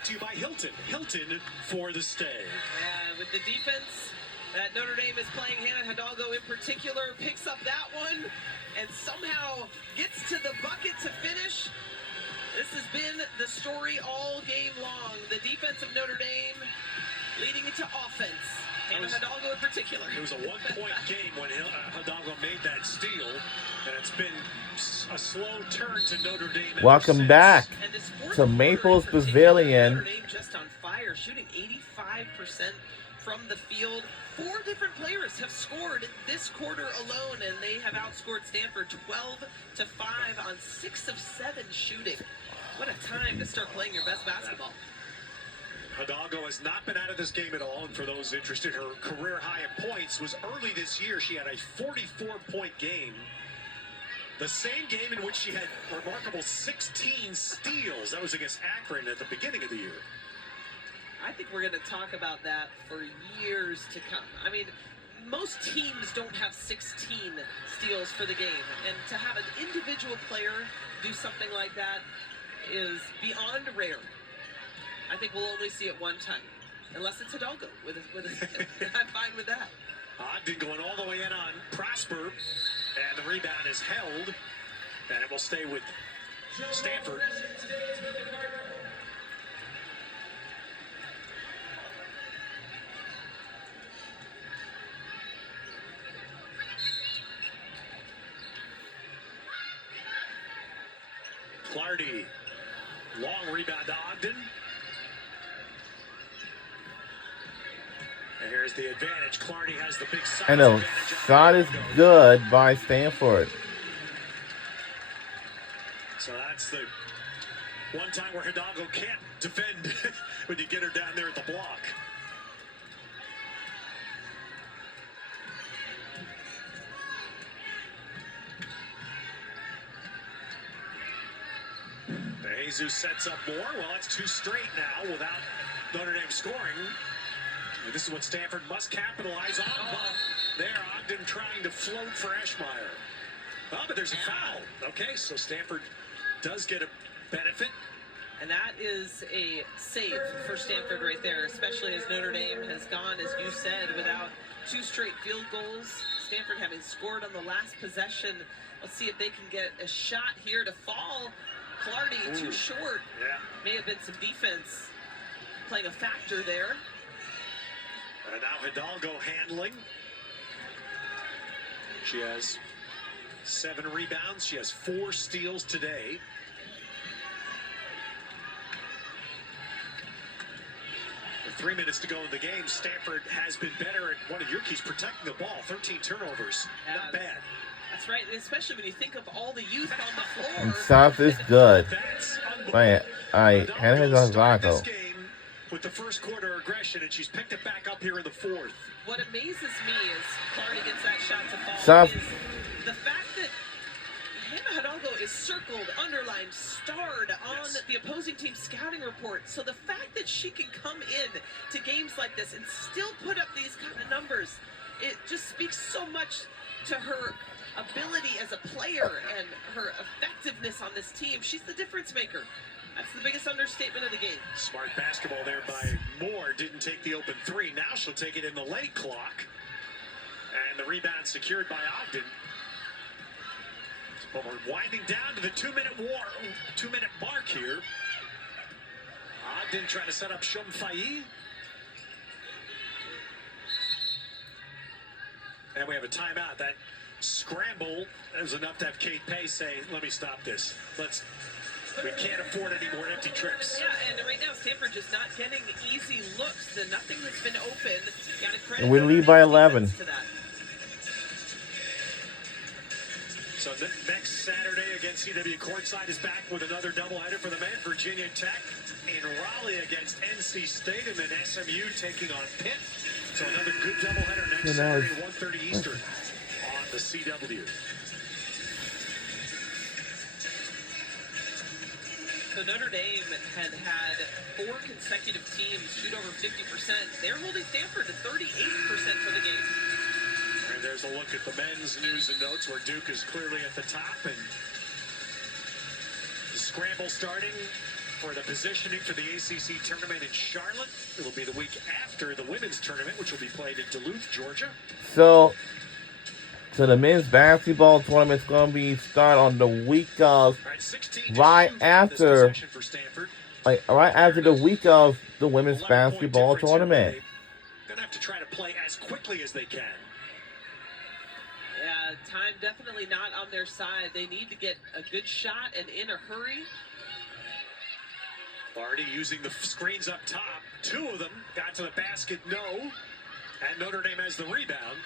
brought to you by Hilton. Hilton for the stay. With the defense that Notre Dame is playing, Hannah Hidalgo in particular picks up that one and somehow gets to the bucket to finish. This has been the story all game long. The defense of Notre Dame leading into offense. Hannah Hidalgo in particular. It was a one-point game when Hidalgo made that steal, and it's been a slow turn to Notre Dame. Welcome back to Maples Pavilion. Notre Dame just on fire, shooting 85% from the field. 4 different players have scored this quarter alone, and they have outscored Stanford 12-5 on 6 of 7 shooting. What a time to start playing your best basketball. Hidalgo has not been out of this game at all, and for those interested, her career high in points was early this year. She had a 44-point game. The same game in which she had remarkable 16 steals. That was against Akron at the beginning of the year. I think we're going to talk about that for years to come. I mean, most teams don't have 16 steals for the game, and to have an individual player do something like that is beyond rare. I think we'll only see it one time, unless it's Hidalgo with a I'm fine with that. Ogden going all the way in on Prosper, and the rebound is held, and it will stay with Stanford. Clardy, long rebound to Ogden. And here's the advantage. Clardy has the big size. And the shot is good by Stanford. So that's the one time where Hidalgo can't defend when you get her down there at the block. Jesus sets up more. Well, it's 2 straight now without Notre Dame scoring. And this is what Stanford must capitalize on. But there, Ogden trying to float for Eschmeyer. Oh, but there's a foul. Okay, so Stanford does get a benefit. And that is a save for Stanford right there, especially as Notre Dame has gone, as you said, without 2 straight field goals. Stanford having scored on the last possession. Let's see if they can get a shot here to fall. Clardy too short. Yeah. May have been some defense playing a factor there. And now Hidalgo handling. She has 7 rebounds. She has 4 steals today. With 3 minutes to go in the game, Stanford has been better at one of your keys, protecting the ball. 13 turnovers. Not bad. That's right, especially when you think of all the youth on the floor. And South is good. Hannah Hidalgo. With the first quarter aggression, and she's picked it back up here in the 4th. What amazes me is Clardy gets that shot to fall. South. Is the fact that Hannah Hidalgo is circled, underlined, starred on the opposing team's scouting report. So the fact that she can come in to games like this and still put up these kind of numbers, it just speaks so much to her ability as a player and her effectiveness on this team. She's the difference maker. That's the biggest understatement of the game. Smart basketball there by Moore. Didn't take the open 3. Now she'll take it in the late clock. And the rebound secured by Ogden. But we're winding down to the 2-minute mark here. Ogden trying to set up Shumfai. And we have a timeout. That scramble is enough to have Kate Pace say, let me stop this. We can't afford any more empty trips. Yeah, and right now Stanford just not getting easy looks. Nothing has been open. Got to credit And we lead by 11. to that. So next Saturday against CW Courtside is back with another doubleheader for the men. Virginia Tech in Raleigh against NC State, and then SMU taking on Pitt. So another good doubleheader next Saturday at 1:30 Eastern on the CW. So Notre Dame had 4 consecutive teams shoot over 50%. They're holding Stanford to 38% for the game. And there's a look at the men's news and notes where Duke is clearly at the top. And the scramble starting for the positioning for the ACC tournament in Charlotte. It'll be the week after the women's tournament, which will be played in Duluth, Georgia. So the men's basketball tournament's going to be start on the week of, right after the week of the women's basketball tournament. Going to have to try to play as quickly as they can. Yeah, time definitely not on their side. They need to get a good shot and in a hurry. Already using the screens up top. Two of them got to the basket, no. And Notre Dame has the rebound.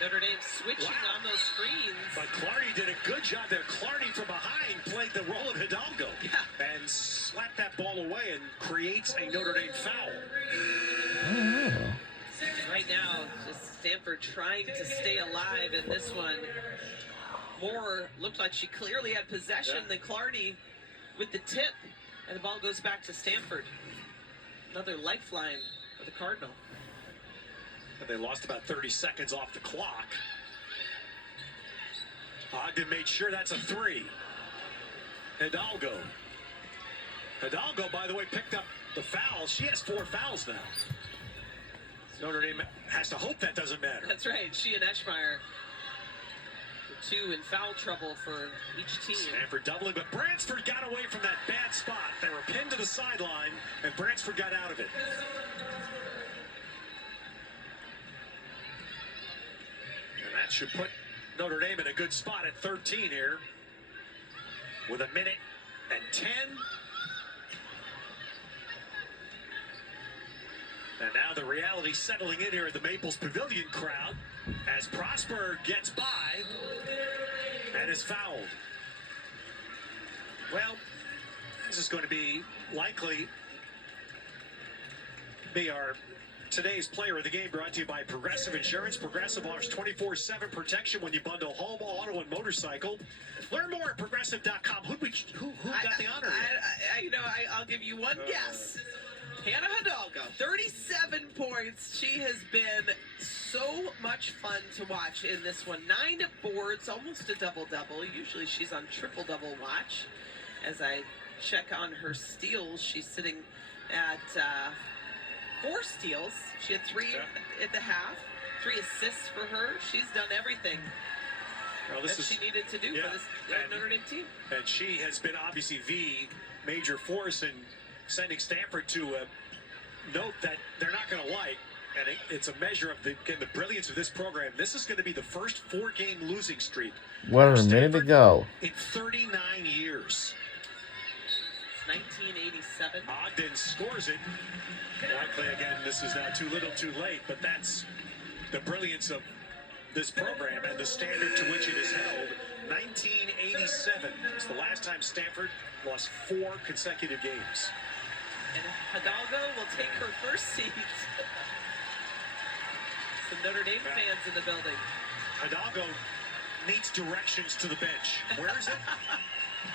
Notre Dame switching on those screens. But Clardy did a good job there. Clardy from behind played the role of Hidalgo. Yeah. And slapped that ball away and creates a Notre Dame foul. Oh. Right now, just Stanford trying to stay alive in this one. Moore looked like she clearly had possession than Clardy with the tip. And the ball goes back to Stanford. Another lifeline for the Cardinal. And they lost about 30 seconds off the clock. Ogden made sure that's a three. Hidalgo. Hidalgo, by the way, picked up the foul. She has 4 fouls now. Notre Dame has to hope that doesn't matter. That's right. She and Eschmeyer, the 2 in foul trouble for each team. Stanford doubling, but Bransford got away from that bad spot. They were pinned to the sideline, and Bransford got out of it. And that should put Notre Dame in a good spot at 13 here with 1:10. And now the reality settling in here at the Maples Pavilion crowd as Prosper gets by and is fouled. Well, this is going to be likely be our today's player of the game, brought to you by Progressive Insurance. Progressive offers 24/7 protection when you bundle home, auto, and motorcycle. Learn more at progressive.com. Who got the honor? I'll give you one guess. Hannah Hidalgo, 37 points. She has been so much fun to watch in this one. 9 boards, almost a double-double. Usually she's on triple-double watch. As I check on her steals, she's sitting at 4 steals. She had 3 at the half, 3 assists for her. She's done everything that she needed to do for this Notre Dame team. And she has been obviously the major force in sending Stanford to a note that they're not going to like. And it's a measure of the brilliance of this program. This is going to be the first 4-game losing streak. 1 minute to go. In 39 years. 1987. Ogden scores it. Likely again, this is now too little too late, but that's the brilliance of this program and the standard to which it is held. 1987 is the last time Stanford lost 4 consecutive games. And Hidalgo will take her first seat. Some Notre Dame fans in the building. Hidalgo needs directions to the bench. Where is it?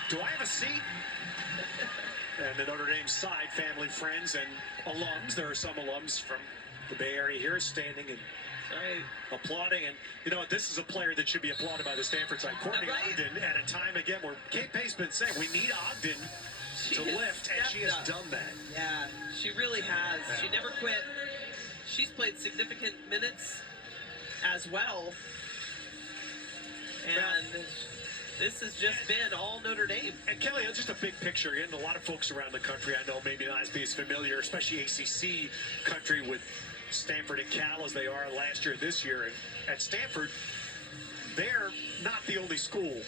Do I have a seat? And the Notre Dame side, family, friends, and alums. There are some alums from the Bay Area here standing and applauding. And you know what? This is a player that should be applauded by the Stanford side. Courtney Ogden at a time again where Kate Pay's been saying we need Ogden to lift, and she has done that. Yeah, she really has. She never quit. She's played significant minutes as well. And this has just been all Notre Dame. And Kelly, just a big picture. Again, a lot of folks around the country, I know, maybe not as familiar, especially ACC country, with Stanford and Cal as they are last year, this year. And at Stanford, they're not the only school,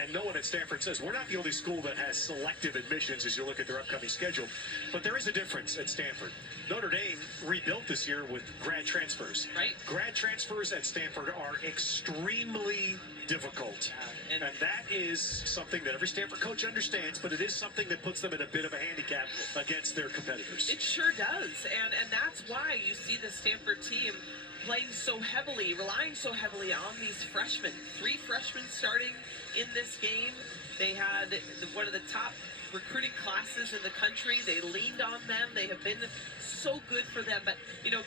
and no one at Stanford says we're not the only school that has selective admissions as you look at their upcoming schedule. But there is a difference at Stanford. Notre Dame rebuilt this year with grad transfers. Right. Grad transfers at Stanford are extremely difficult. And that is something that every Stanford coach understands, but it is something that puts them in a bit of a handicap against their competitors. It sure does. And that's why you see the Stanford team playing so heavily, relying so heavily on these freshmen. 3 freshmen starting in this game. They had one of the top recruiting classes in the country. They leaned on them. They have been so good for them. But,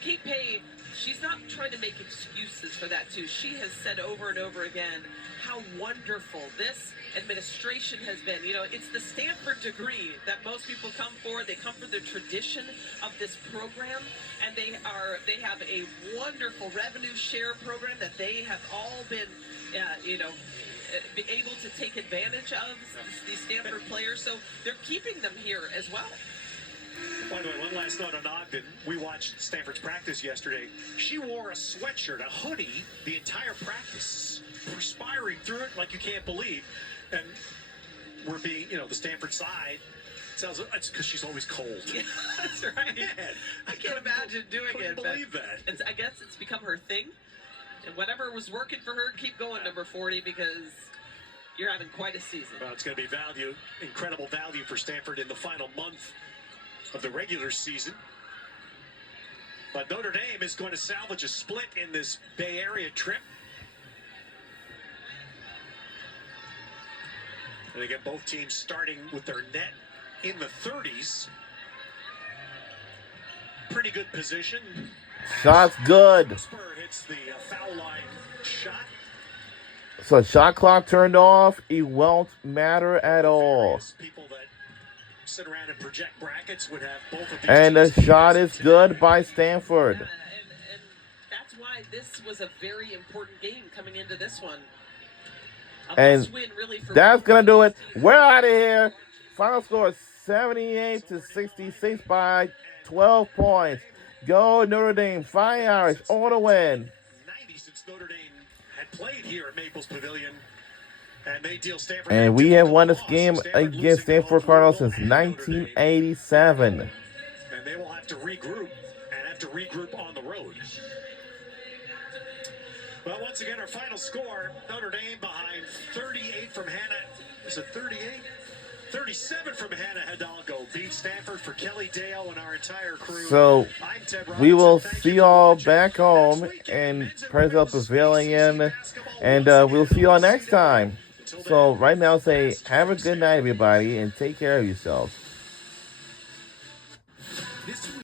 Kate Pay, she's not trying to make excuses for that, too. She has said over and over again how wonderful this administration has been. It's the Stanford degree that most people come for. They come for the tradition of this program, and they have a wonderful revenue share program that they have all been, be able to take advantage of, these Stanford players. So they're keeping them here as well. By the way, one last note on Ogden. We watched Stanford's practice yesterday. She wore a sweatshirt, a hoodie, the entire practice, perspiring through it like you can't believe. And we're being, the Stanford side tells us it's because she's always cold. Yeah, that's right. Man, I can't imagine doing it. Believe that. I guess it's become her thing. And whatever was working for her, keep going, number 40, because you're having quite a season. Well, it's going to be incredible value for Stanford in the final month of the regular season. But Notre Dame is going to salvage a split in this Bay Area trip. And again, both teams starting with their net in the 30s. Pretty good position. Shot's good. Spur hits the foul line shot. So shot clock turned off. It won't matter at all. People that sit around and project brackets would have both of these. And the shot is good by Stanford. Yeah, and that's why this was a very important game coming into this one. And that's going to do it. We're out of here. Final score 78-66 by 12 points. Go Notre Dame. Fighting Irish on a win. 90 since Notre Dame had played here at Maples Pavilion. And they deal Stanford. And we have won this game against Stanford Cardinals since 1987. And they will have to regroup on the road. Well, once again, our final score, Notre Dame behind 38 from Hannah. Is it 38? 37 from Hannah Hidalgo. Beat Stanford for Kelly Dale and our entire crew. So, we will see y'all back home in President Pavilion. And we'll see y'all next time. So, right now, say, have a good night, everybody, and take care of yourselves.